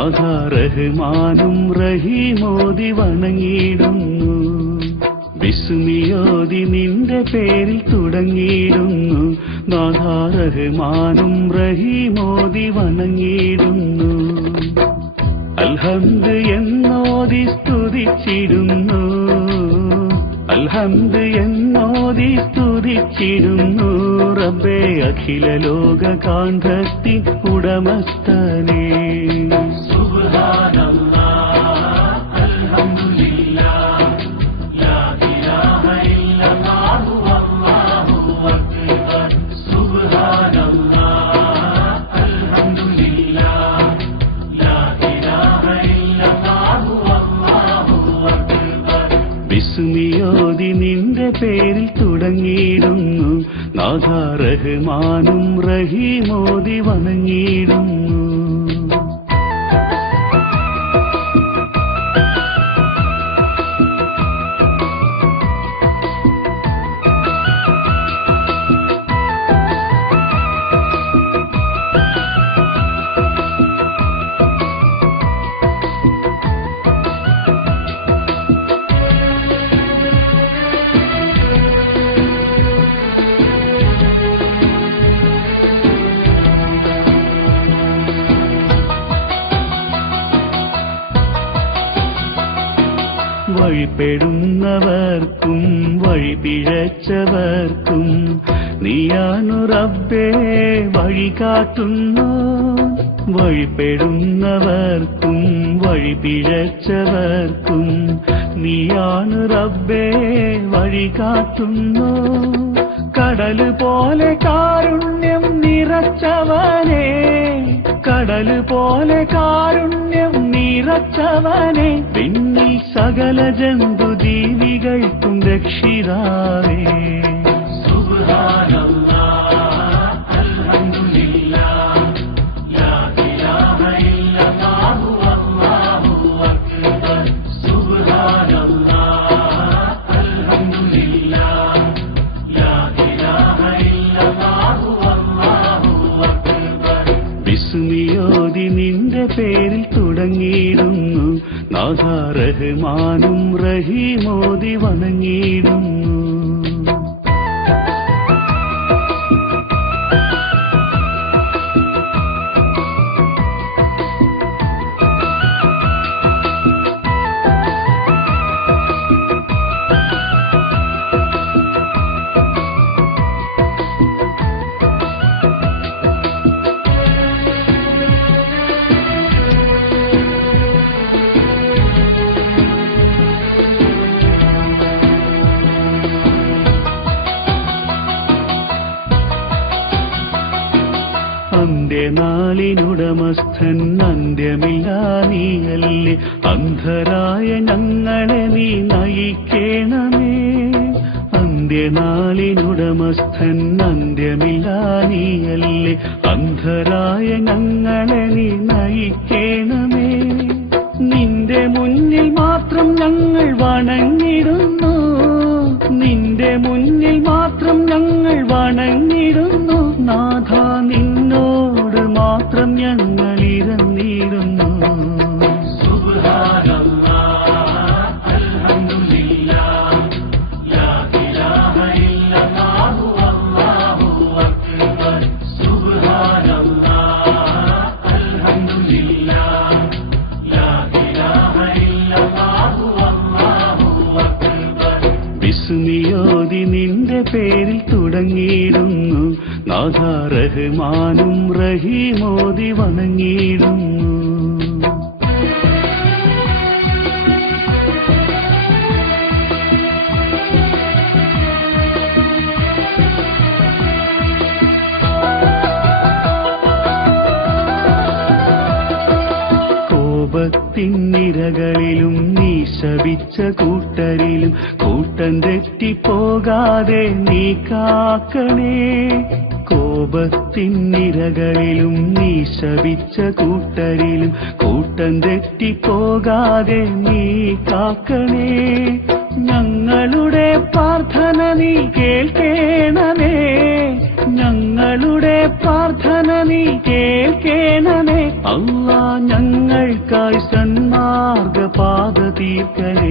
നാഥ റഹ്മാനും റഹീമോദി വണങ്ങിയിടുന്നു. ബിസ്മിയോദി നിന്റെ പേരിൽ തുടങ്ങിയിടുന്നു. നാഥ റഹ്മാനും റഹീമോദി വണങ്ങിയിടുന്നു. അൽഹംദ് എന്നോദി സ്തുതിച്ചിടുന്നു. അൽഹംദ് എന്നോദി സ്തുതിച്ചിടുന്നു. റബ്ബേ അഖില ലോക കാന്തത്തിൻ ഉടമസ്ഥനേ. ബിസ്മിയോദി നിന്റെ പേരിൽ തുടങ്ങിയിടുന്നു. നാഥ റഹ്മാനും റഹീമോദി വണങ്ങിയിടുന്നു. വഴിപ്പെടുന്നവർക്കും വഴി പിഴച്ചവർക്കും നീയാണു റബ്ബേ വഴി കാട്ടുന്നു. വഴിപ്പെടുന്നവർക്കും വഴി പിഴച്ചവർക്കും നീയാണു റബ്ബേ വഴി കാട്ടുന്നു. കടല് പോലെ കാരുണ്യം നിറച്ചവനെ, കടല് പോലെ കാരുണ്യം നിറച്ചവനെ, പിന്നിൽ സകല ജന്തു ജീവികൾക്കും രക്ഷിതാവേ. ബിസ്മിയോദി നിന്റെ പേരിൽ തുടങ്ങിയിടുന്നു. നാഥ റഹ്മാനും റഹീമോദി വണങ്ങിയിടുന്നു. അന്ത്യനാളിനുടമസ്ഥൻ അന്ത്യമില്ലാ നീയല്ലേ. അന്ധരായ ഞങ്ങളെ നീ നയിക്കണമേ. അന്ത്യനാളിനുടമസ്ഥൻ അന്ത്യമില്ലാ നീയല്ലേ. അന്ധരായ ഞങ്ങളെ നീ നയിക്കണമേ. നിന്റെ മുന്നിൽ മാത്രം ഞങ്ങൾ വണങ്ങിടുന്നു. നിന്റെ മുന്നിൽ മാത്രം ഞങ്ങൾ വണങ്ങിടുന്നു. നാഥ നിന്നോട് മാത്രം ഞങ്ങൾ ഇരന്നിടുന്നു. ബിസ്മിയോദി നിന്റെ പേരിൽ തുടങ്ങിയിടുന്നു. നാഥ റഹ്മാനും റഹീമോദി വണങ്ങിയിടുന്നു. കോപത്തിന്നിരകളിലും നീ ശപിച്ച കൂട്ടരിലും കൂട്ടം തെറ്റിപ്പോകാതെ നീ കാക്കണേ. കോപത്തിന്നിരകളിലും നീ ശപിച്ച കൂട്ടരിലും കൂട്ടം തെറ്റിപ്പോകാതെ നീ കാക്കണേ. ഞങ്ങളുടെ പ്രാർത്ഥന നീ കേൾക്കണമേ. ഞങ്ങളുടെ പ്രാർത്ഥന നീ കേൾക്കേണമേ അല്ലാ ഞങ്ങൾക്കായി സന്മാർഗ പാത തീർക്കണേ